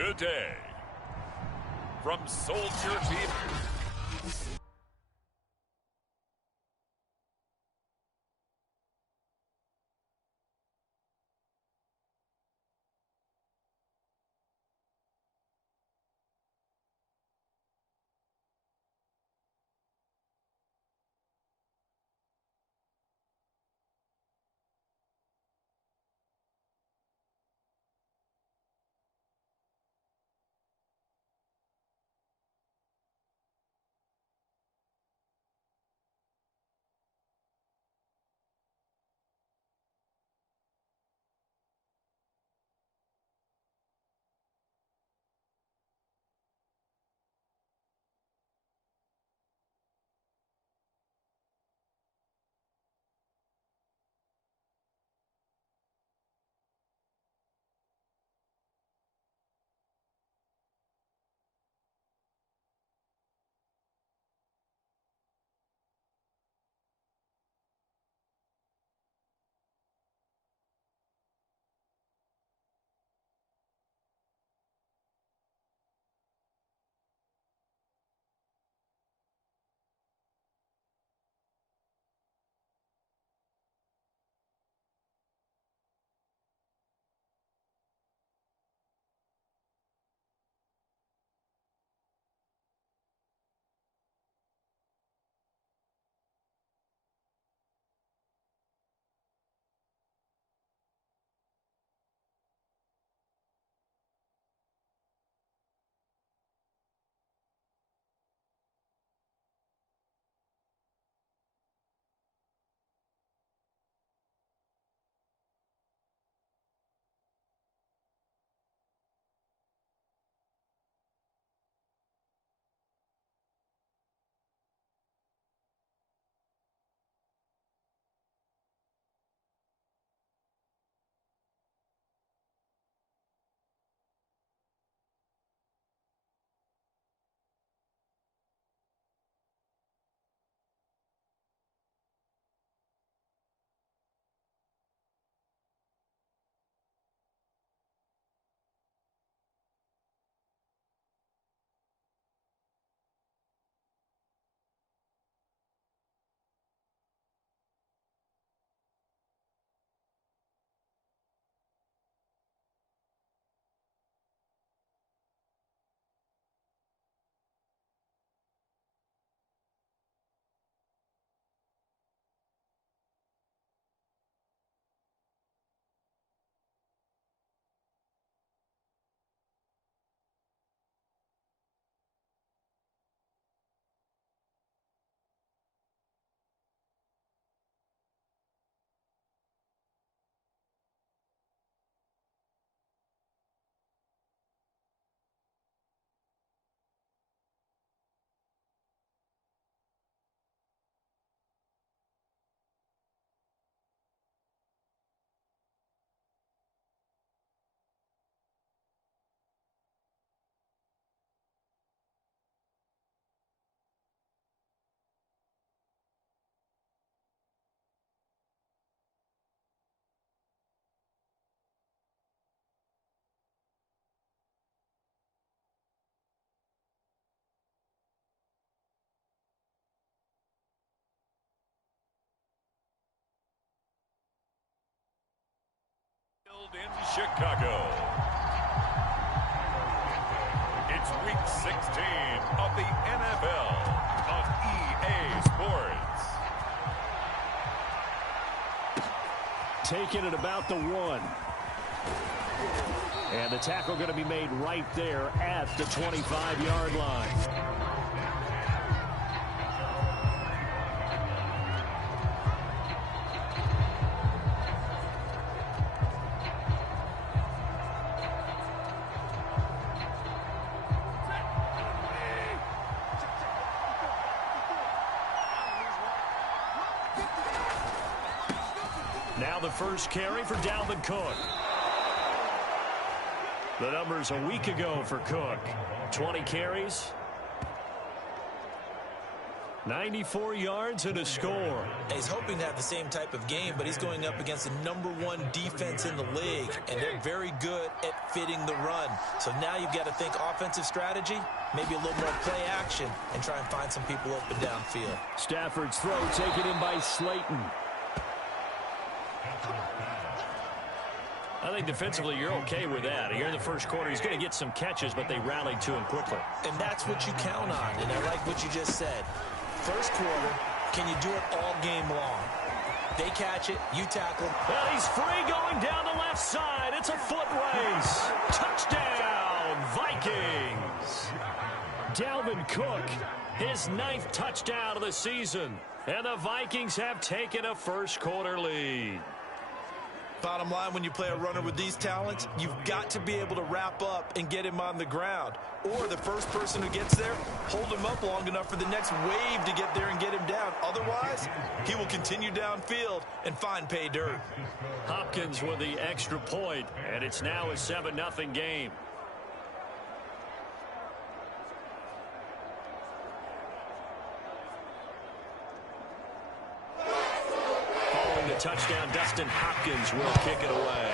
today. From Soldier Field. In Chicago. It's week 16 of the NFL on EA Sports. Taking it about the 1. And the tackle going to be made right there at the 25-yard line. Now the first carry for Dalvin Cook. The numbers a week ago for Cook. 20 carries, 94 yards and a score. He's hoping to have the same type of game, but he's going up against the #1 defense in the league, and they're very good at fitting the run. So now you've got to think offensive strategy, maybe a little more play action, and try and find some people open downfield. Stafford's throw taken in by Slayton. I think defensively you're okay with that. Here in the first quarter, he's going to get some catches, but they rallied to him quickly. And that's what you count on, and I like what you just said. First quarter, can you do it all game long? They catch it, you tackle. Well, he's free going down the left side. It's a foot race. Touchdown, Vikings. Dalvin Cook, his 9th touchdown of the season. And the Vikings have taken a first quarter lead. Bottom line, when you play a runner with these talents, you've got to be able to wrap up and get him on the ground. Or the first person who gets there, hold him up long enough for the next wave to get there and get him down. Otherwise, he will continue downfield and find pay dirt. Hopkins with the extra point, and it's now a 7-0 game. Touchdown, Dustin Hopkins will kick it away.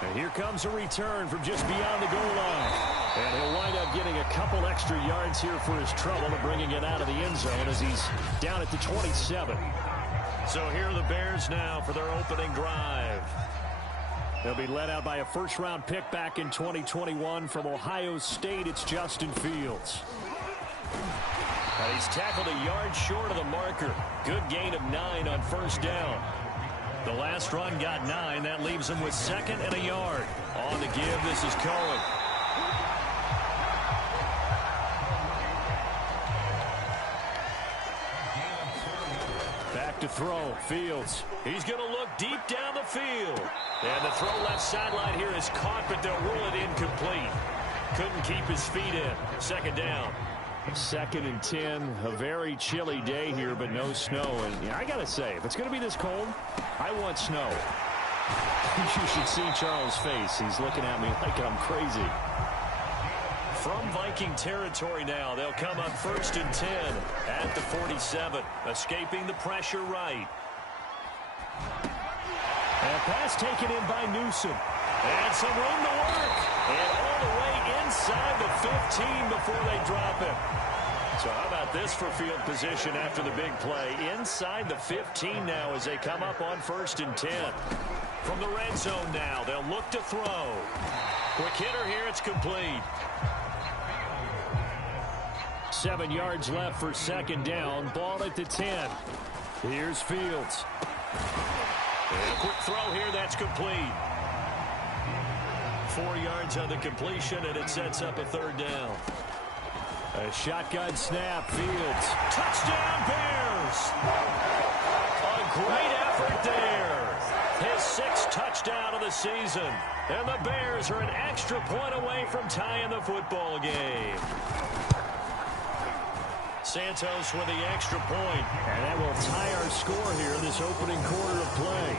And here comes a return from just beyond the goal line. And he'll wind up getting a couple extra yards here for his trouble and bringing it out of the end zone as he's down at the 27. So here are the Bears now for their opening drive. They'll be led out by a first-round pick back in 2021 from Ohio State. It's Justin Fields. He's tackled a yard short of the marker. Good gain of 9 on first down. The last run got 9. That leaves him with 2nd and a yard. On the give, this is Cohen. Back to throw. Fields. He's going to look deep down the field. And the throw left sideline here is caught, but they'll rule it incomplete. Couldn't keep his feet in. 2nd down. 2nd and 10, a very chilly day here, but no snow. And I got to say, if it's going to be this cold, I want snow. You should see Charles' face. He's looking at me like I'm crazy. From Viking territory now, they'll come up 1st and 10 at the 47, escaping the pressure right. And pass taken in by Newsom. And some room to work. And all the way inside the 15 before they drop him. So how about this for field position after the big play? Inside the 15 now as they come up on 1st and 10. From the red zone now, they'll look to throw. Quick hitter here, it's complete. 7 yards left for 2nd down. Ball at the 10. Here's Fields. And a quick throw here, that's complete. 4 yards on the completion, and it sets up a 3rd down. A shotgun snap, Fields. Touchdown, Bears! A great effort there. His 6th touchdown of the season. And the Bears are an extra point away from tying the football game. Santos with the extra point. And that will tie our score here in this opening quarter of play.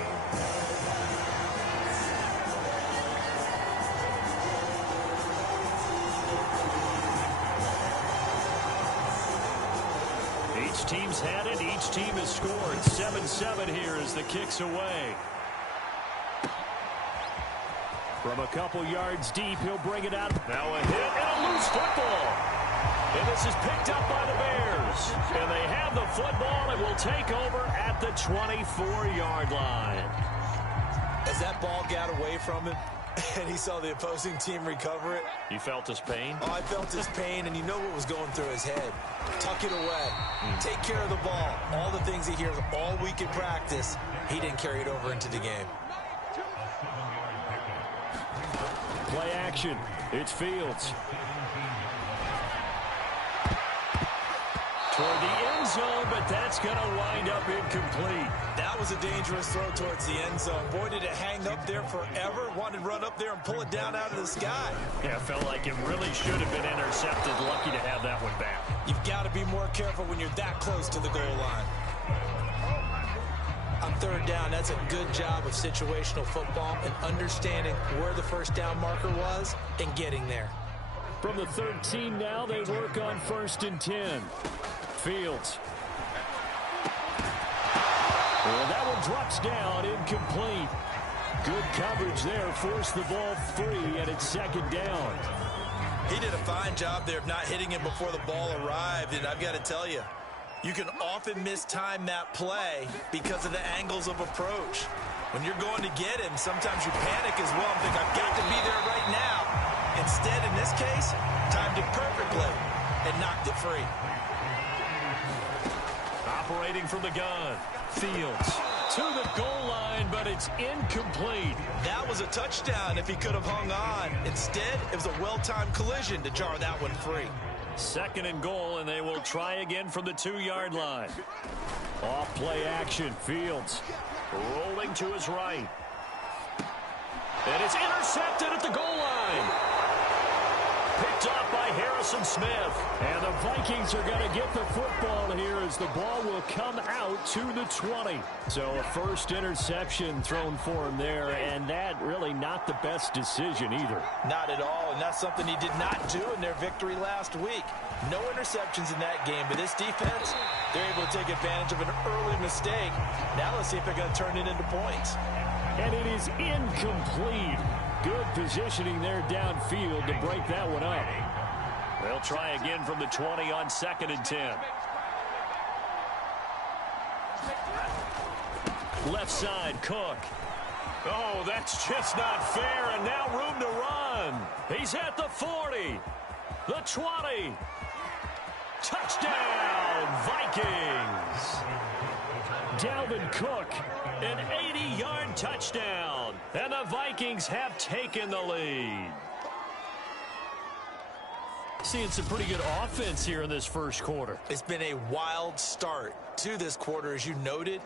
Each team's had it. Each team has scored. 7-7 here as the kick's away. From a couple yards deep, he'll bring it out. Now a hit and a loose football. And this is picked up by the Bears. And they have the football and will take over at the 24-yard line. As that ball got away from him and he saw the opposing team recover it. You felt his pain? Oh, I felt his pain, and you know what was going through his head. Tuck it away. Take care of the ball. All the things he hears all week in practice, he didn't carry it over into the game. Play action. It's Fields. Toward the end zone, but that's going to wind up incomplete. That was a dangerous throw towards the end zone. Boy, did it hang up there forever. Wanted to run up there and pull it down out of the sky. Yeah, felt like it really should have been intercepted. Lucky to have that one back. You've got to be more careful when you're that close to the goal line. On 3rd down, that's a good job of situational football and understanding where the first down marker was and getting there. From the 13 now, they work on 1st and 10. Fields. Well, that one drops down, incomplete. Good coverage there, forced the ball free, and it's 2nd down. He did a fine job there of not hitting him before the ball arrived, and I've got to tell you, you can often mistime that play because of the angles of approach. When you're going to get him, sometimes you panic as well and think, I've got to be there right now. Instead, in this case, timed it perfectly and knocked it free. Operating from the gun, Fields to the goal line, but it's incomplete. That was a touchdown if he could have hung on. Instead, it was a well-timed collision to jar that one free. 2nd and goal, and they will try again from the 2-yard line. Off play action, Fields rolling to his right. And it's intercepted at the goal line. Picked off by Harrison Smith. And the Vikings are going to get the football here as the ball will come out to the 20. So a first interception thrown for him there, and that really not the best decision either. Not at all, and that's something he did not do in their victory last week. No interceptions in that game, but this defense, they're able to take advantage of an early mistake. Now let's see if they're going to turn it into points. And it is incomplete. Good positioning there downfield to break that one up. They'll try again from the 20 on 2nd and 10. Left side, Cook. Oh, that's just not fair, and now room to run. He's at the 40, the 20. Touchdown, Vikings. Dalvin Cook, an 80-yard touchdown, and the Vikings have taken the lead. Seeing some pretty good offense here in this first quarter. It's been a wild start to this quarter, as you noted,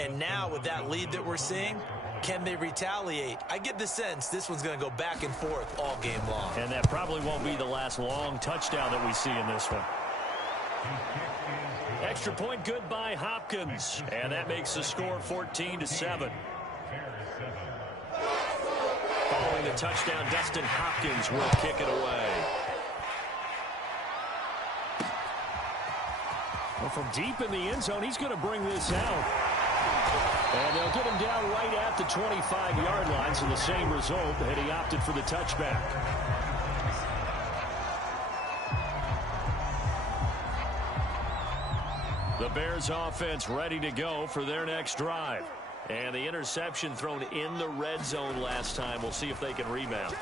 and now with that lead that we're seeing, can they retaliate? I get the sense this one's going to go back and forth all game long. And that probably won't be the last long touchdown that we see in this one. Extra point good by Hopkins, and that makes the score 14-7. Following the touchdown, Dustin Hopkins will kick it away. Well, from deep in the end zone, he's going to bring this out. And they'll get him down right at the 25-yard line, so the same result, and he opted for the touchback. The Bears offense ready to go for their next drive. And the interception thrown in the red zone last time. We'll see if they can rebound.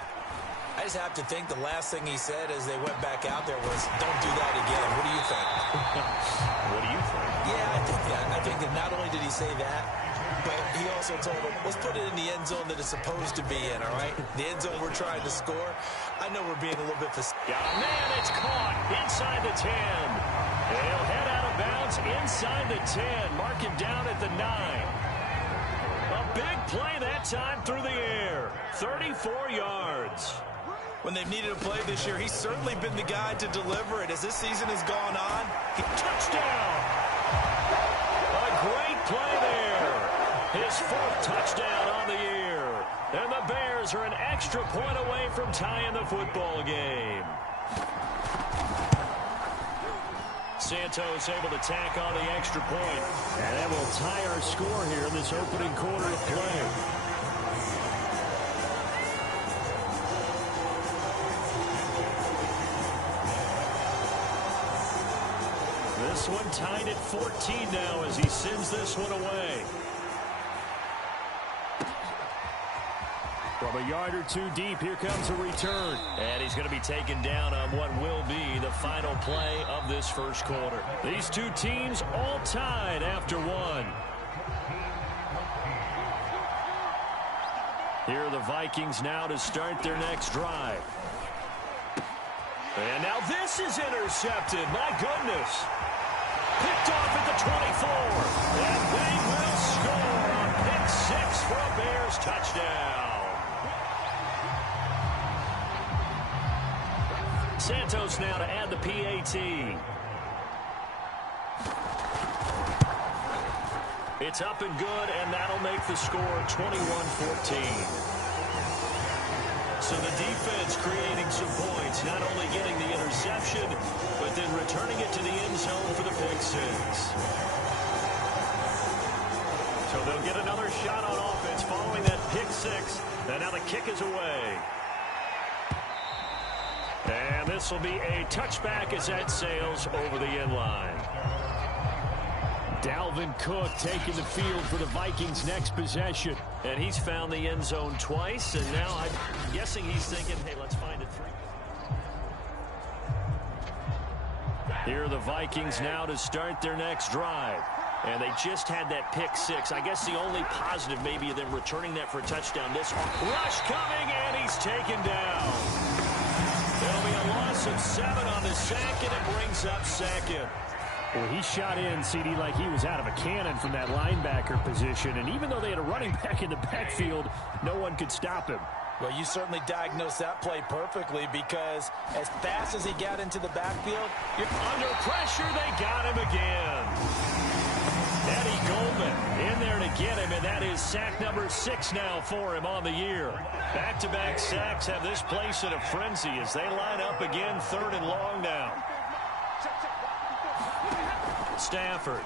I just have to think the last thing he said as they went back out there was, don't do that again. What do you think? What do you think? Yeah, I think that not only did he say that, but he also told him, let's put it in the end zone that it's supposed to be in, all right? The end zone we're trying to score. I know we're being a little bit facetious. Man, it's caught inside the 10. And he'll head out of bounds inside the 10. Mark him down at the 9. A big play that time through the air. 34 yards. When they've needed a play this year, he's certainly been the guy to deliver it. As this season has gone on, touchdown! A great play there. His 4th touchdown on the year. And the Bears are an extra point away from tying the football game. Santos able to tack on the extra point. And that will tie our score here in this opening quarter of play. This one tied at 14 now as he sends this one away. From a yard or two deep, here comes a return. And he's going to be taken down on what will be the final play of this first quarter. These two teams all tied after one. Here are the Vikings now to start their next drive. And now this is intercepted. My goodness. Picked off at the 24. And they will score a pick 6 for a Bears touchdown. Santos now to add the PAT. It's up and good, and that'll make the score 21-14. So the defense creating some points, not only getting reception, but then returning it to the end zone for the pick six. So they'll get another shot on offense following that pick six. And now the kick is away. And this will be a touchback as that sails over the end line. Dalvin Cook taking the field for the Vikings' next possession. And he's found the end zone twice, and now I'm guessing he's thinking, hey, let's find a three. Here are the Vikings now to start their next drive. And they just had that pick six. I guess the only positive maybe of them returning that for a touchdown. This rush coming, and he's taken down. There'll be a loss of 7 on the sack, and it brings up second. Well, he shot in, CD, like he was out of a cannon from that linebacker position. And even though they had a running back in the backfield, no one could stop him. Well, you certainly diagnosed that play perfectly, because as fast as he got into the backfield, you're under pressure. They got him again. Eddie Goldman in there to get him, and that is sack number 6 now for him on the year. Back-to-back sacks have this place in a frenzy as they line up again, 3rd and long now. Stafford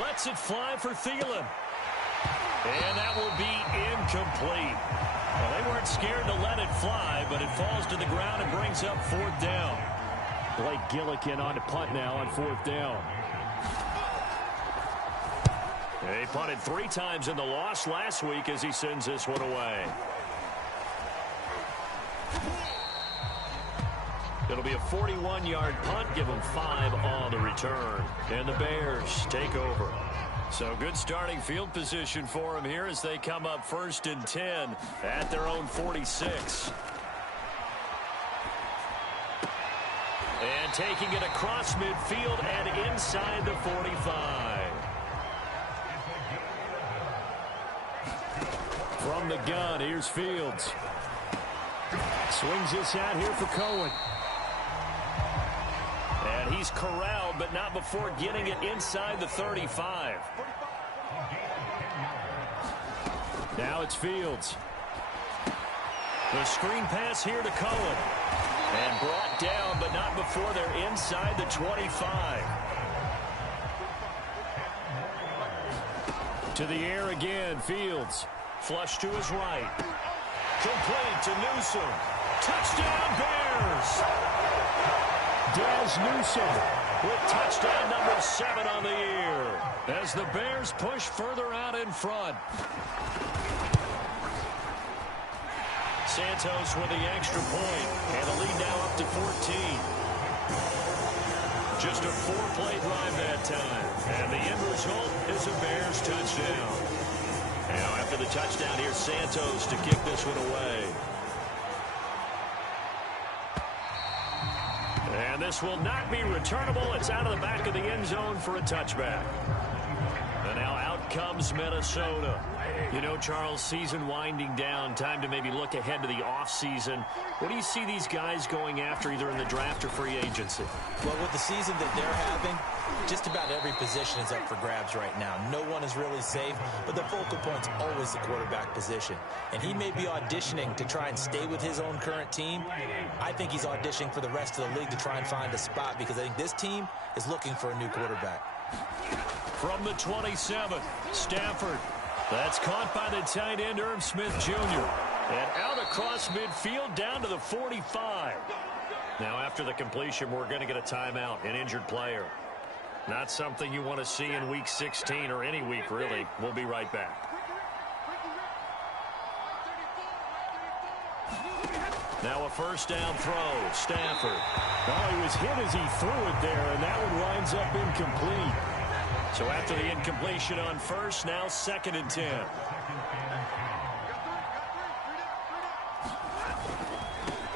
lets it fly for Thielen. And that will be incomplete. Well, they weren't scared to let it fly, but it falls to the ground and brings up 4th down. Blake Gillikin on to punt now on 4th down. He punted 3 times in the loss last week as he sends this one away. It'll be a 41-yard punt. Give them 5 on the return. And the Bears take over. So good starting field position for them here as they come up 1st and 10 at their own 46. And taking it across midfield and inside the 45. From the gun, here's Fields. Swings this out here for Cohen. And he's corralled, but not before getting it inside the 35. Now it's Fields. The screen pass here to Cohen. And brought down, but not before they're inside the 25. To the air again, Fields. Flush to his right. Complete to Newsome. Touchdown, Bears! Dez Newsome with touchdown number 7 on the year as the Bears push further out in front. Santos with the extra point, and the lead now up to 14. Just a 4-play drive that time, and the end result is a Bears touchdown. Now after the touchdown, here's Santos to kick this one away. And this will not be returnable. It's out of the back of the end zone for a touchback. And now out comes Minnesota. You know, Charles, season winding down, time to maybe look ahead to the offseason. What do you see these guys going after either in the draft or free agency? Well, with the season that they're having, just about every position is up for grabs right now. No one is really safe, but the focal point's always the quarterback position. And he may be auditioning to try and stay with his own current team. I think he's auditioning for the rest of the league to try and find a spot, because I think this team is looking for a new quarterback. From the 27, Stafford. That's caught by the tight end, Irv Smith Jr. And out across midfield down to the 45. Now after the completion, we're going to get a timeout, an injured player. Not something you want to see in week 16 or any week, really. We'll be right back. Now a 1st down throw, Stafford. Oh, he was hit as he threw it there, and that one winds up incomplete. So after the incompletion on 1st, now 2nd and 10.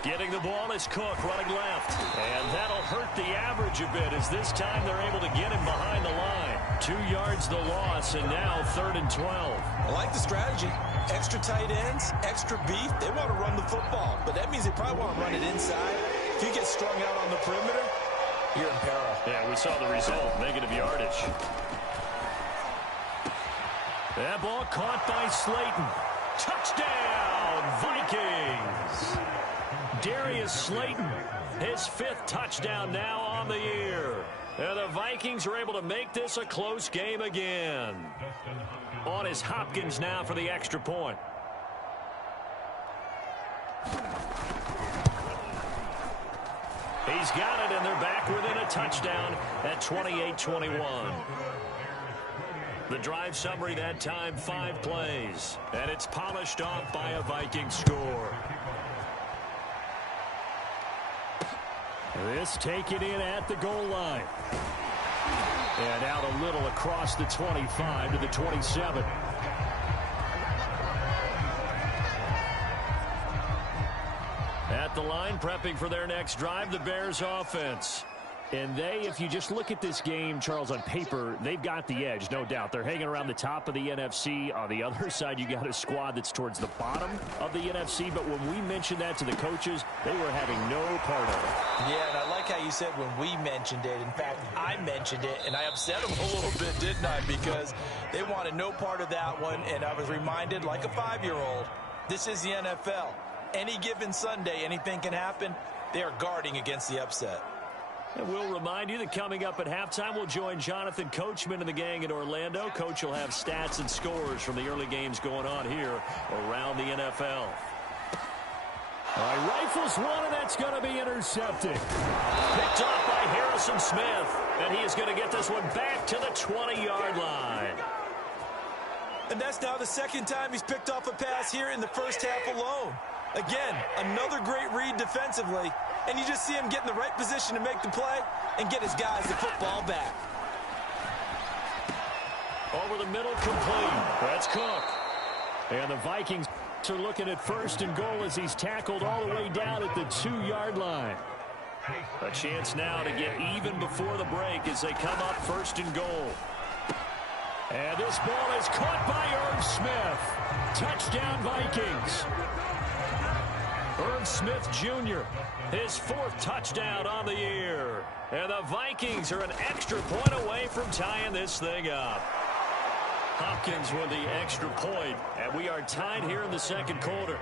Getting the ball is Cook running left. And that'll hurt the average a bit as this time they're able to get him behind the line. 2 yards the loss, and now 3rd and 12. I like the strategy. Extra tight ends, extra beef. They want to run the football, but that means they probably want to run it inside. If you get strung out on the perimeter, you're in peril. Yeah, we saw the result, negative yardage. That ball caught by Slayton. Touchdown, Vikings! Darius Slayton, his 5th touchdown now on the year. And the Vikings are able to make this a close game again. On is Hopkins now for the extra point. He's got it, and they're back within a touchdown at 28-21. The drive summary that time, 5 plays. And it's polished off by a Viking score. This taken in at the goal line. And out a little across the 25 to the 27. At the line, prepping for their next drive, the Bears offense. And they, if you just look at this game, Charles, on paper, they've got the edge, no doubt. They're hanging around the top of the NFC. On the other side, you got a squad that's towards the bottom of the NFC. But when we mentioned that to the coaches, they were having no part of it. Yeah, and I like how you said when we mentioned it. In fact, I mentioned it, and I upset them a little bit, didn't I? Because they wanted no part of that one, and I was reminded, like a 5-year-old, this is the NFL. Any given Sunday, anything can happen. They are guarding against the upset. And we'll remind you that coming up at halftime, we'll join Jonathan Coachman and the gang in Orlando. Coach will have stats and scores from the early games going on here around the NFL. All right, rifles one, and that's going to be intercepted. Picked off by Harrison Smith, and he is going to get this one back to the 20-yard line. And that's now the 2nd time he's picked off a pass here in the first half alone. Again, another great read defensively, and you just see him get in the right position to make the play and get his guys the football back. Over the middle, complete. That's Cook. And the Vikings are looking at 1st and goal as he's tackled all the way down at the 2-yard line. A chance now to get even before the break as they come up 1st and goal. And this ball is caught by Irv Smith. Touchdown, Vikings. Irv Smith Jr., his 4th touchdown on the year. And the Vikings are an extra point away from tying this thing up. Hopkins with the extra point, and we are tied here in the 2nd quarter.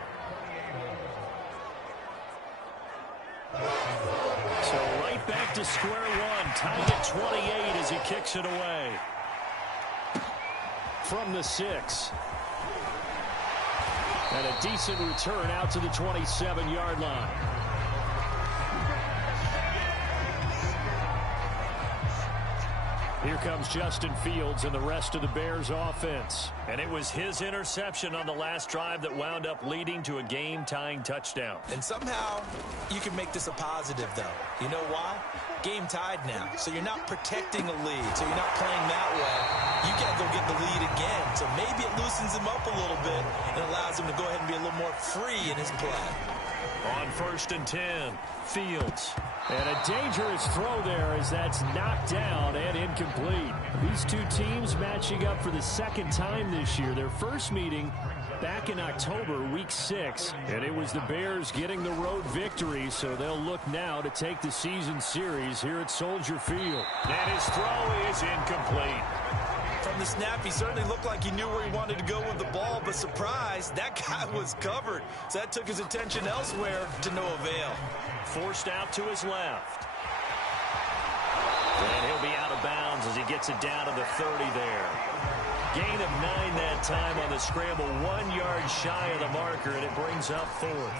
So right back to square one, tied at 28 as he kicks it away. From the 6. And a decent return out to the 27-yard line. Here comes Justin Fields and the rest of the Bears offense. And it was his interception on the last drive that wound up leading to a game-tying touchdown. And somehow you can make this a positive, though. You know why? Game tied now. So you're not protecting a lead. So you're not playing that way. You got to go get the lead again. So maybe it loosens him up a little bit and allows him to go ahead and be a little more free in his play. On 1st and 10, Fields. And a dangerous throw there as that's knocked down and incomplete. These two teams matching up for the 2nd time this year. Their first meeting back in October, week 6. And it was the Bears getting the road victory, so they'll look now to take the season series here at Soldier Field. And his throw is incomplete. From the snap, he certainly looked like he knew where he wanted to go with the ball, but surprise, that guy was covered. So that took his attention elsewhere to no avail. Forced out to his left. And he'll be out of bounds as he gets it down to the 30 there. Gain of 9 that time on the scramble, 1 yard shy of the marker, and it brings up 4th.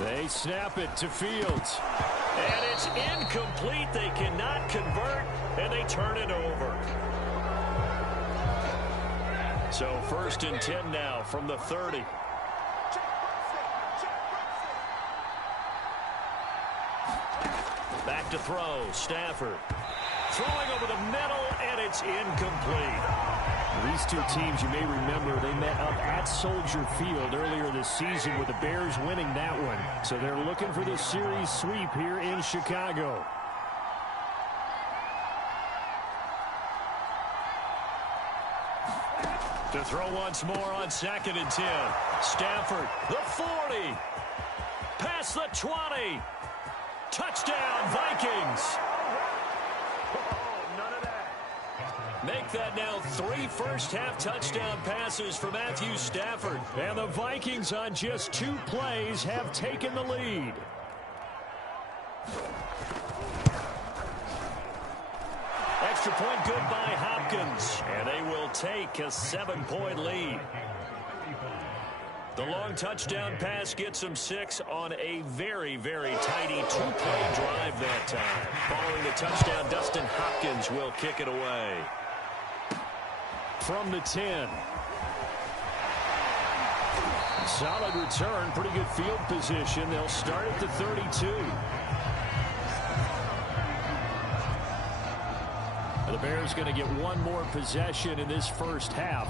They snap it to Fields. And it's incomplete. They cannot convert, and they turn it over. So 1st and 10 now from the 30. Back to throw, Stafford. Throwing over the middle, and it's incomplete. These two teams, you may remember, they met up at Soldier Field earlier this season with the Bears winning that one. So they're looking for the series sweep here in Chicago. To throw once more on 2nd and 10. Stafford, the 40. Past the 20. Touchdown, Vikings. Make that now 3 first-half touchdown passes for Matthew Stafford. And the Vikings on just 2 plays have taken the lead. Extra point good by Hopkins. And they will take a 7-point lead. The long touchdown pass gets them 6 on a very, very tidy 2-play drive that time. Following the touchdown, Dustin Hopkins will kick it away. From the 10. Solid return, pretty good field position. They'll start at the 32. The Bears going to get one more possession in this first half.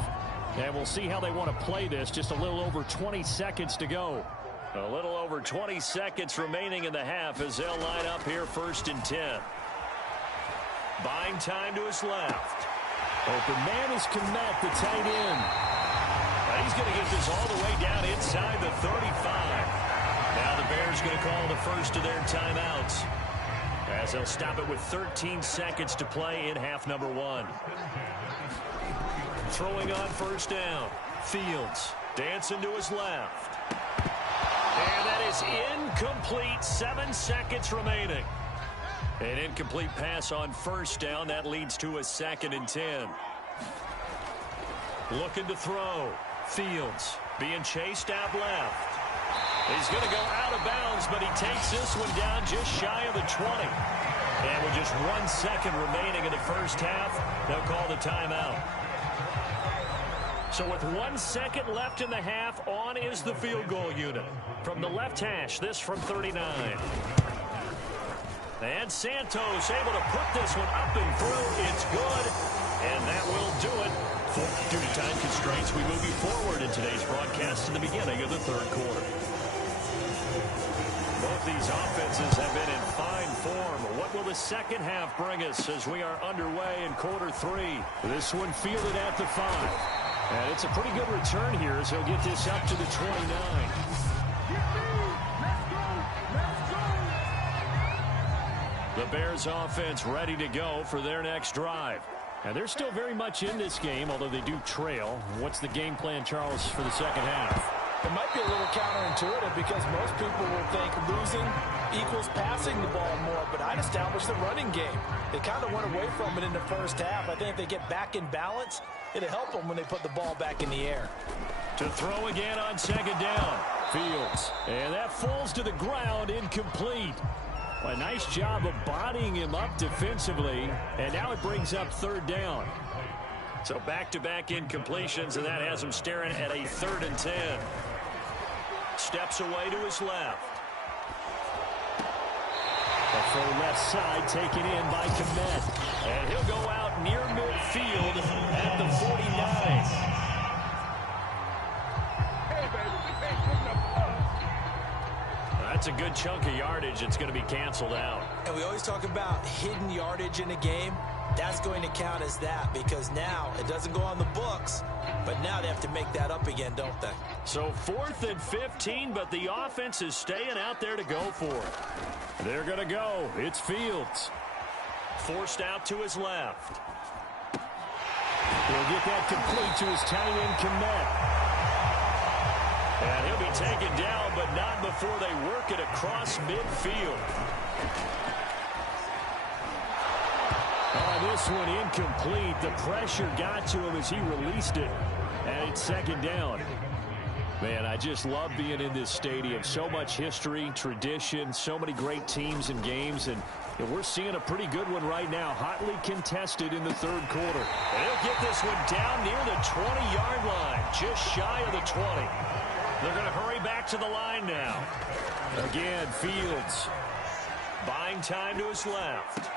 And we'll see how they want to play this. Just a little over 20 seconds to go. A little over 20 seconds remaining in the half as they'll line up here 1st and 10. Buying time to his left. Open man is Kmet, the tight end. Now he's going to get this all the way down inside the 35. Now the Bears going to call the first of their timeouts, as they'll stop it with 13 seconds to play in half number 1. Throwing on 1st down. Fields dancing to his left. And that is incomplete. 7 seconds remaining. An incomplete pass on 1st down. That leads to a 2nd and 10. Looking to throw. Fields being chased out left. He's going to go out of bounds, but he takes this one down just shy of the 20. And with just 1 second remaining in the first half, they'll call the timeout. So with 1 second left in the half, on is the field goal unit. From the left hash, this from 39. And Santos able to put this one up and through. It's good, and that will do it. Due to time constraints, we move you forward in today's broadcast to the beginning of the 3rd quarter. Both these offenses have been in fine form. What will the second half bring us as we are underway in quarter 3? This one fielded at the 5. And it's a pretty good return here as he'll get this up to the 29. The Bears offense ready to go for their next drive. And they're still very much in this game, although they do trail. What's the game plan, Charles, for the second half? It might be a little counterintuitive because most people will think losing equals passing the ball more, but I'd establish the running game. They kind of went away from it in the first half. I think if they get back in balance, it'll help them when they put the ball back in the air. To throw again on 2nd down. Fields. And that falls to the ground, incomplete. Well, a nice job of bodying him up defensively, and now it brings up 3rd down. So back-to-back incompletions, and that has him staring at a 3rd and 10. Steps away to his left. The throw left side taken in by Kmet. And he'll go out near midfield at the 49. That's a good chunk of yardage. It's going to be canceled out. And we always talk about hidden yardage in a game. That's going to count as that because now it doesn't go on the books, but now they have to make that up again, don't they? So 4th and 15, but the offense is staying out there to go for it. They're going to go. It's Fields. Forced out to his left. He'll get that complete to his tight end, Kmet. And he'll be taken down, but not before they work it across midfield. This one incomplete. The pressure got to him as he released it. And it's 2nd down. Man, I just love being in this stadium. So much history, tradition, so many great teams and games. And we're seeing a pretty good one right now. Hotly contested in the 3rd quarter. And he'll get this one down near the 20-yard line. Just shy of the 20. They're going to hurry back to the line now. Again, Fields. Buying time to his left.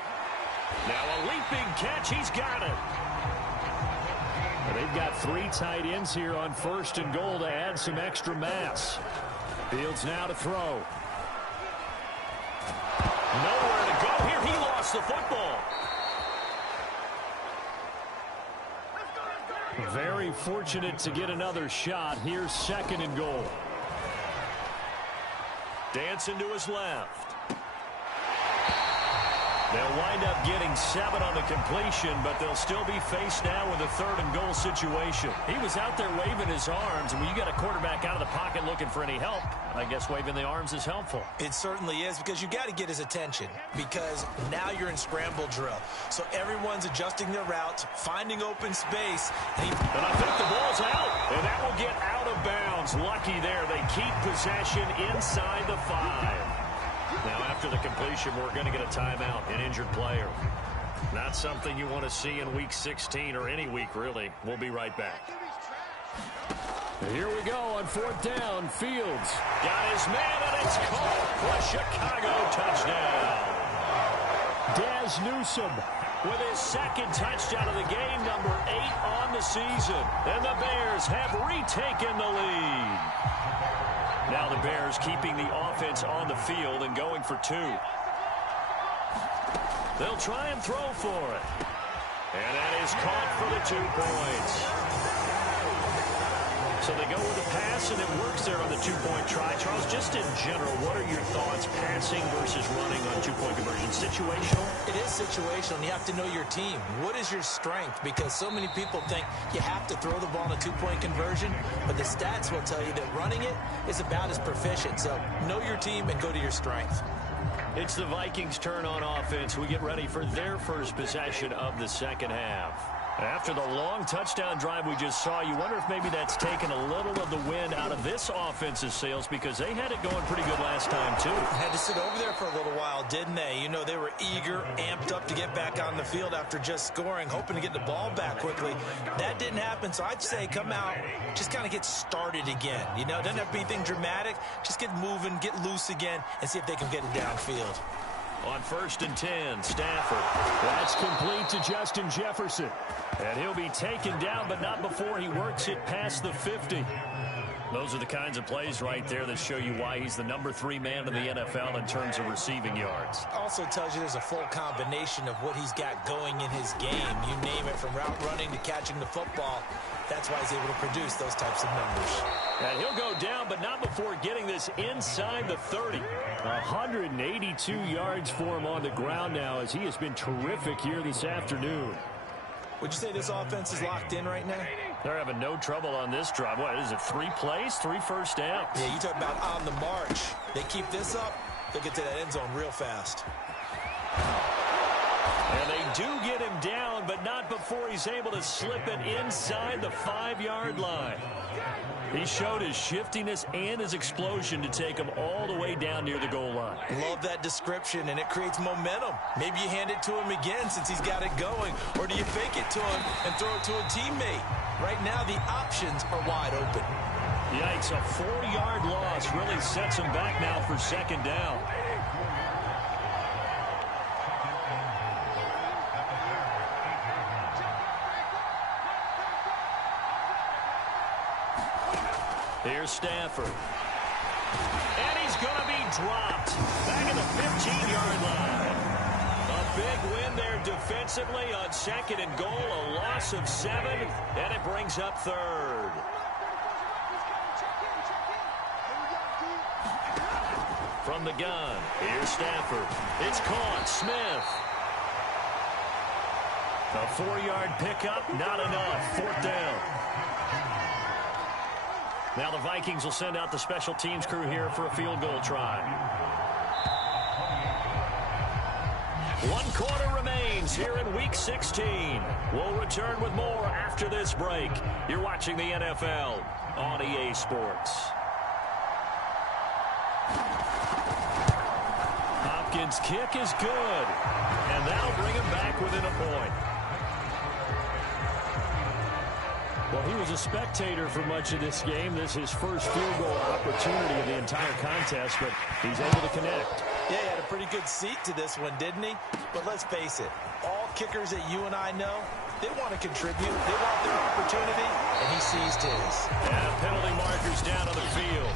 Now a leaping catch. He's got it. They've got 3 tight ends here on 1st and goal to add some extra mass. Fields now to throw. Nowhere to go here. He lost the football. Very fortunate to get another shot. Here's 2nd and goal. Dancing to his left. They'll wind up getting 7 on the completion, but they'll still be faced now with a 3rd and goal situation. He was out there waving his arms, and when you got a quarterback out of the pocket looking for any help, I guess waving the arms is helpful. It certainly is, because you got to get his attention, because now you're in scramble drill. So everyone's adjusting their routes, finding open space. And I think the ball's out, and that will get out of bounds. Lucky there. They keep possession inside the 5. Now, after the completion, we're going to get a timeout, an injured player. Not something you want to see in Week 16 or any week, really. We'll be right back. Here we go on 4th down. Fields got his man, and it's caught for a Chicago touchdown. Daz Newsome with his 2nd touchdown of the game, number 8 on the season. And the Bears have retaken the lead. Now the Bears keeping the offense on the field and going for 2. They'll try and throw for it. And that is caught for the 2 points. So they go with a pass, and it works there on the 2-point try. Charles, just in general, what are your thoughts passing versus running on 2-point conversion? Situational? It is situational, and you have to know your team. What is your strength? Because so many people think you have to throw the ball in a 2-point conversion, but the stats will tell you that running it is about as proficient. So know your team and go to your strength. It's the Vikings' turn on offense. We get ready for their first possession of the 2nd half. After the long touchdown drive we just saw, you wonder if maybe that's taken a little of the wind out of this offense's sails, because they had it going pretty good last time, too. Had to sit over there for a little while, didn't they? You know, they were eager, amped up to get back on the field after just scoring, hoping to get the ball back quickly. That didn't happen, so I'd say come out, just kind of get started again. You know, it doesn't have to be anything dramatic. Just get moving, get loose again, and see if they can get it downfield. On 1st and 10, Stafford. That's complete to Justin Jefferson. And he'll be taken down, but not before he works it past the 50. Those are the kinds of plays right there that show you why he's the number 3 man in the NFL in terms of receiving yards. Also tells you there's a full combination of what he's got going in his game. You name it, from route running to catching the football. That's why he's able to produce those types of numbers. And he'll go down, but not before getting this inside the 30. 182 yards for him on the ground now, as he has been terrific here this afternoon. Would you say this offense is locked in right now? They're having no trouble on this drive. What is it, 3 plays, 3 first downs? Yeah, you talk about on the march. They keep this up, they'll get to that end zone real fast. And they do get him down, but not before he's able to slip it inside the 5-yard line. He showed his shiftiness and his explosion to take him all the way down near the goal line. Love that description, and it creates momentum. Maybe you hand it to him again since he's got it going, or do you fake it to him and throw it to a teammate? Right now, the options are wide open. Yikes, a 4-yard loss really sets him back now for 2nd down. Here's Stafford. And he's going to be dropped back at the 15-yard line. A big win there defensively on 2nd and goal, a loss of 7, and it brings up 3rd. From the gun, here's Stafford. It's caught. Smith. A 4-yard pickup, not enough. 4th down. Now the Vikings will send out the special teams crew here for a field goal try. 1 quarter remains here in Week 16. We'll return with more after this break. You're watching the NFL on EA Sports. Hopkins' kick is good, and that'll bring him back within a point. Well, he was a spectator for much of this game. This is his first field goal opportunity of the entire contest, but he's able to connect. Yeah, he had a pretty good seat to this one, didn't he? But let's face it, all kickers that you and I know, they want to contribute. They want their opportunity, and he seized his. And penalty markers down on the field.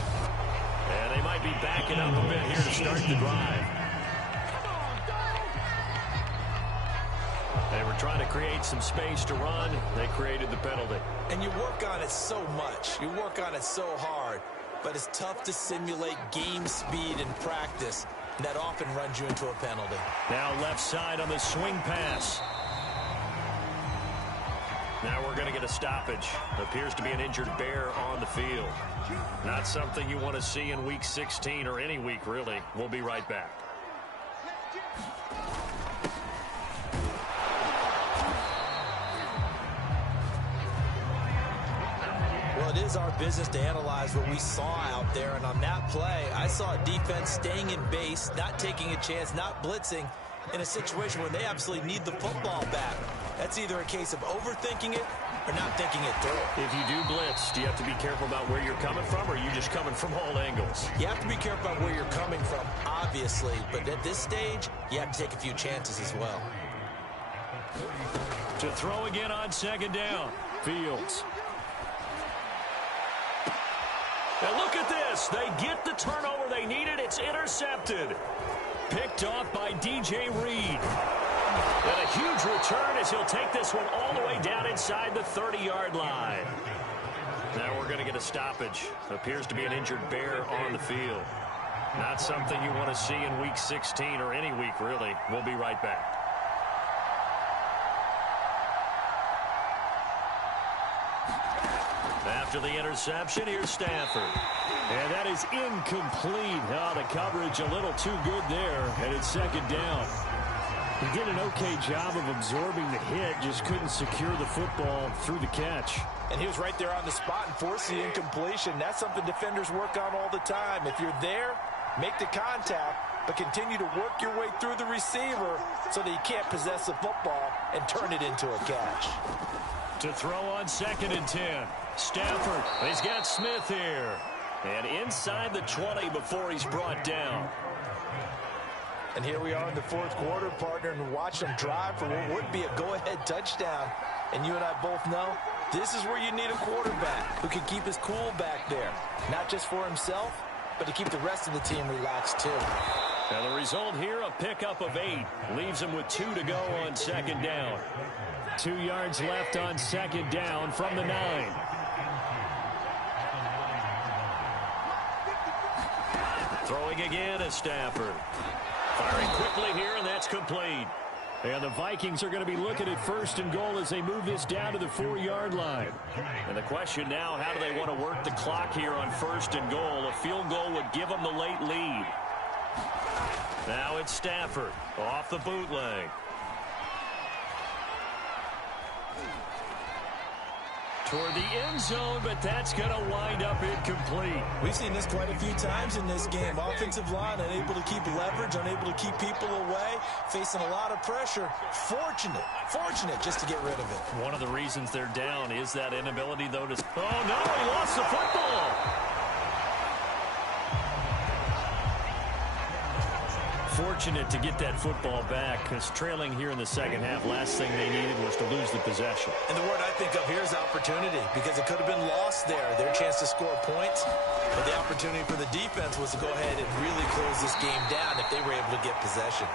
And they might be backing up a bit here to start the drive. They were trying to create some space to run. They created the penalty. And you work on it so much. You work on it so hard. But it's tough to simulate game speed in practice. and that often runs you into a penalty. Now left side on the swing pass. Now we're going to get a stoppage. Appears to be an injured Bear on the field. Not something you want to see in Week 16 or any week, really. We'll be right back. Well, it is our business to analyze what we saw out there, and on that play, I saw a defense staying in base, not taking a chance, not blitzing, in a situation where they absolutely need the football back. That's either a case of overthinking it or not thinking it through. If you do blitz, do you have to be careful about where you're coming from, or are you just coming from all angles? You have to be careful about where you're coming from, obviously, but at this stage, you have to take a few chances as well. To throw again on second down. Fields. Now look at this. They get the turnover they needed. It's intercepted. Picked off by DJ Reed. And a huge return as he'll take this one all the way down inside the 30-yard line. Now we're going to get a stoppage. Appears to be an injured Bear on the field. Not something you want to see in Week 16 or any week, really. We'll be right back. After the interception, here's Stafford. And that is incomplete. Oh, the coverage a little too good there, and it's second down. He did an okay job of absorbing the hit, just couldn't secure the football through the catch. And he was right there on the spot and forced the incompletion. That's something defenders work on all the time. If you're there, make the contact, but continue to work your way through the receiver so that you can't possess the football and turn it into a catch. To throw on 2nd and 10. Stafford, he's got Smith here. And inside the 20 before he's brought down. And here we are in the fourth quarter, partner, and watch them drive for what would be a go-ahead touchdown. And you and I both know this is where you need a quarterback who can keep his cool back there. Not just for himself, but to keep the rest of the team relaxed too. And the result here, a pickup of 8. Leaves him with 2 to go on second down. 2 yards left on second down from the 9. Throwing again is Stafford. Firing quickly here, and that's complete. And the Vikings are going to be looking at 1st and goal as they move this down to the 4-yard line. And the question now, how do they want to work the clock here on 1st and goal? A field goal would give them the late lead. Now it's Stafford off the bootleg. Toward the end zone, but that's going to wind up incomplete. We've seen this quite a few times in this game. Offensive line unable to keep leverage, unable to keep people away, facing a lot of pressure. Fortunate just to get rid of it. One of the reasons they're down is that inability, though, to... Oh, no, he lost the football. Fortunate to get that football back, because trailing here in the second half, last thing they needed was to lose the possession. And the word I think of here is opportunity, because it could have been lost there, their chance to score points. But the opportunity for the defense was to go ahead and really close this game down if they were able to get possession.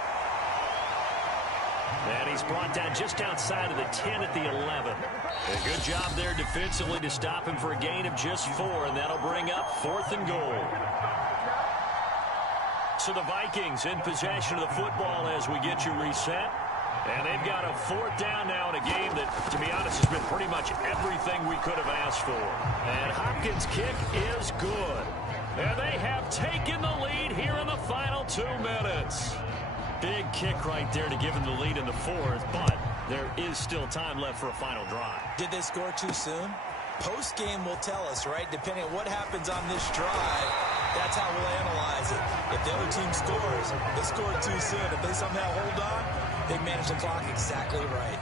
And he's brought down just outside of the 10 at the 11. A good job there defensively to stop him for a gain of just 4, and that'll bring up 4th and goal. So the Vikings in possession of the football as we get you reset. And they've got a 4th down now in a game that, to be honest, has been pretty much everything we could have asked for. And Hopkins' kick is good. And they have taken the lead here in the final 2 minutes. Big kick right there to give them the lead in the 4th, but there is still time left for a final drive. Did they score too soon? Post-game will tell us, right? Depending on what happens on this drive, that's how we'll analyze it. If the other team scores, they scored too soon. If they somehow hold on, they manage the clock exactly right.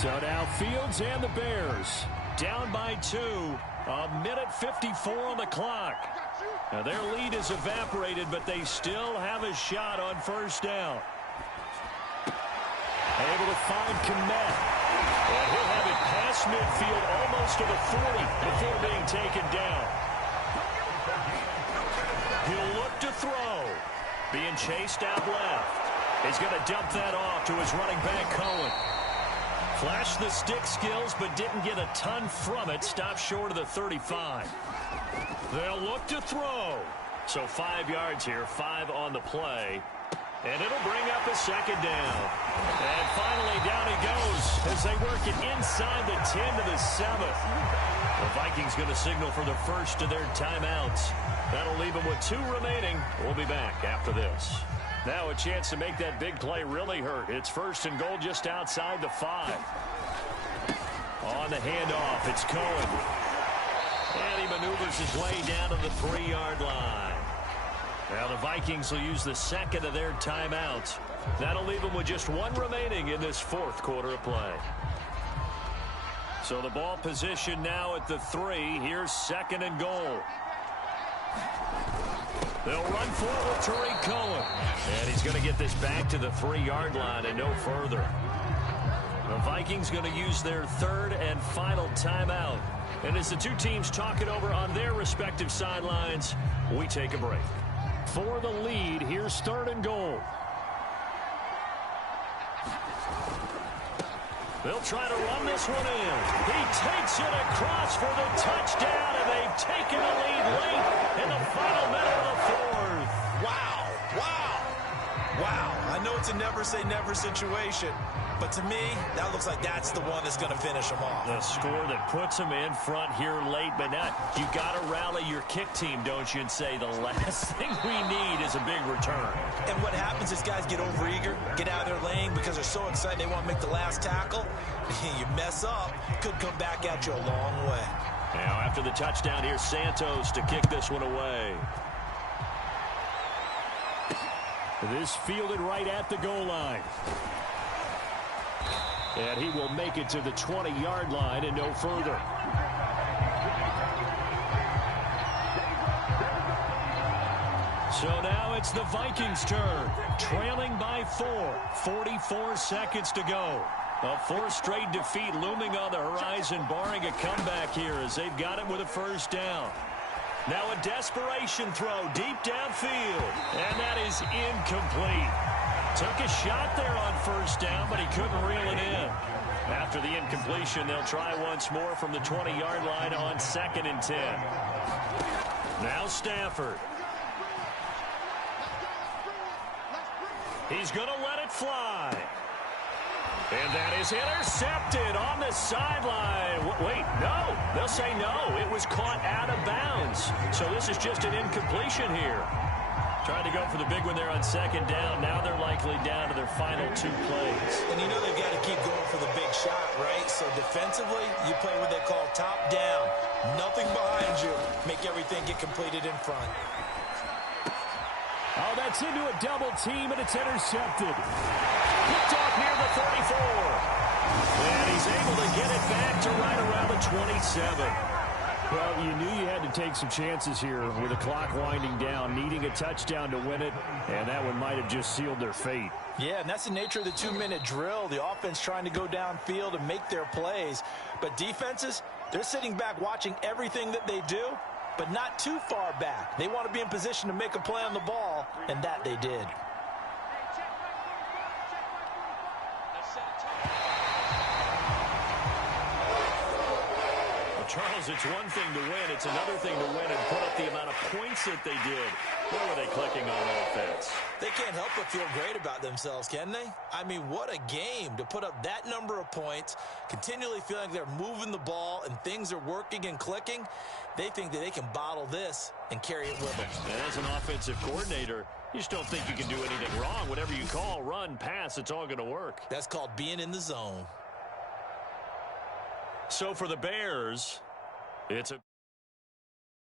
So now Fields and the Bears down by 2. A minute 54 on the clock. Now their lead is evaporated, but they still have a shot on 1st down. Able to find Kmet. And he'll have it past midfield almost to the 40 before being taken down. He'll look to throw. Being chased out left. He's going to dump that off to his running back, Cohen. Flashed the stick skills, but didn't get a ton from it. Stopped short of the 35. They'll look to throw. So 5 yards here, 5 on the play. And it'll bring up a second down. And finally down he goes as they work it inside the 10 to the 7. The Vikings going to signal for the first of their timeouts. That'll leave them with 2 remaining. We'll be back after this. Now a chance to make that big play really hurt. It's 1st and goal just outside the 5. On the handoff, it's Cohen. And he maneuvers his way down to the 3-yard line. Now the Vikings will use the second of their timeouts. That'll leave them with just 1 remaining in this 4th quarter of play. So the ball position now at the 3. Here's 2nd and goal. They'll run forward to Tariq Cohen. And he's going to get this back to the 3-yard line and no further. The Vikings going to use their 3rd and final timeout. And as the 2 teams talk it over on their respective sidelines, we take a break. For the lead, here's 3rd and goal. They'll try to run this one in. He takes it across for the touchdown, and they've taken the lead late in the final minute of the 4th. Wow. Wow. Wow. I know it's a never-say-never situation, but to me, that looks like that's the one that's going to finish them off. The score that puts them in front here late, but not. You got to rally your kick team, don't you, and say the last thing we need is a big return. And what happens is guys get overeager, get out of their lane because they're so excited they want to make the last tackle. You mess up, could come back at you a long way. Now after the touchdown, here's Santos to kick this one away. This fielded right at the goal line. And he will make it to the 20-yard line and no further. So now it's the Vikings' turn. Trailing by 4. 44 seconds to go. A 4th straight defeat looming on the horizon, barring a comeback here as they've got it with a 1st down. Now a desperation throw deep downfield. And that is incomplete. Took a shot there on 1st down, but he couldn't reel it in. After the incompletion, they'll try once more from the 20-yard line on 2nd and 10. Now Stafford. He's going to let it fly. And that is intercepted on the sideline. Wait, no. They'll say no. It was caught out of bounds. So this is just an incompletion here. Trying to go for the big one there on 2nd down. Now they're likely down to their final 2 plays. And you know they've got to keep going for the big shot, right? So defensively, you play what they call top down. Nothing behind you. Make everything get completed in front. Oh, that's into a double team, and it's intercepted. Picked off near the 34. And he's able to get it back to right around the 27. Well, you knew you had to take some chances here with the clock winding down, needing a touchdown to win it, and that one might have just sealed their fate. Yeah, and that's the nature of the 2-minute drill. The offense trying to go downfield and make their plays. But defenses, they're sitting back watching everything that they do, but not too far back. They want to be in position to make a play on the ball, and that they did. Charles, it's one thing to win. It's another thing to win and put up the amount of points that they did. Where were they clicking on offense? They can't help but feel great about themselves, can they? I mean, what a game to put up that number of points, continually feeling like they're moving the ball and things are working and clicking. They think that they can bottle this and carry it with them. And as an offensive coordinator, you just don't think you can do anything wrong. Whatever you call, run, pass, it's all going to work. That's called being in the zone. So for the Bears, it's a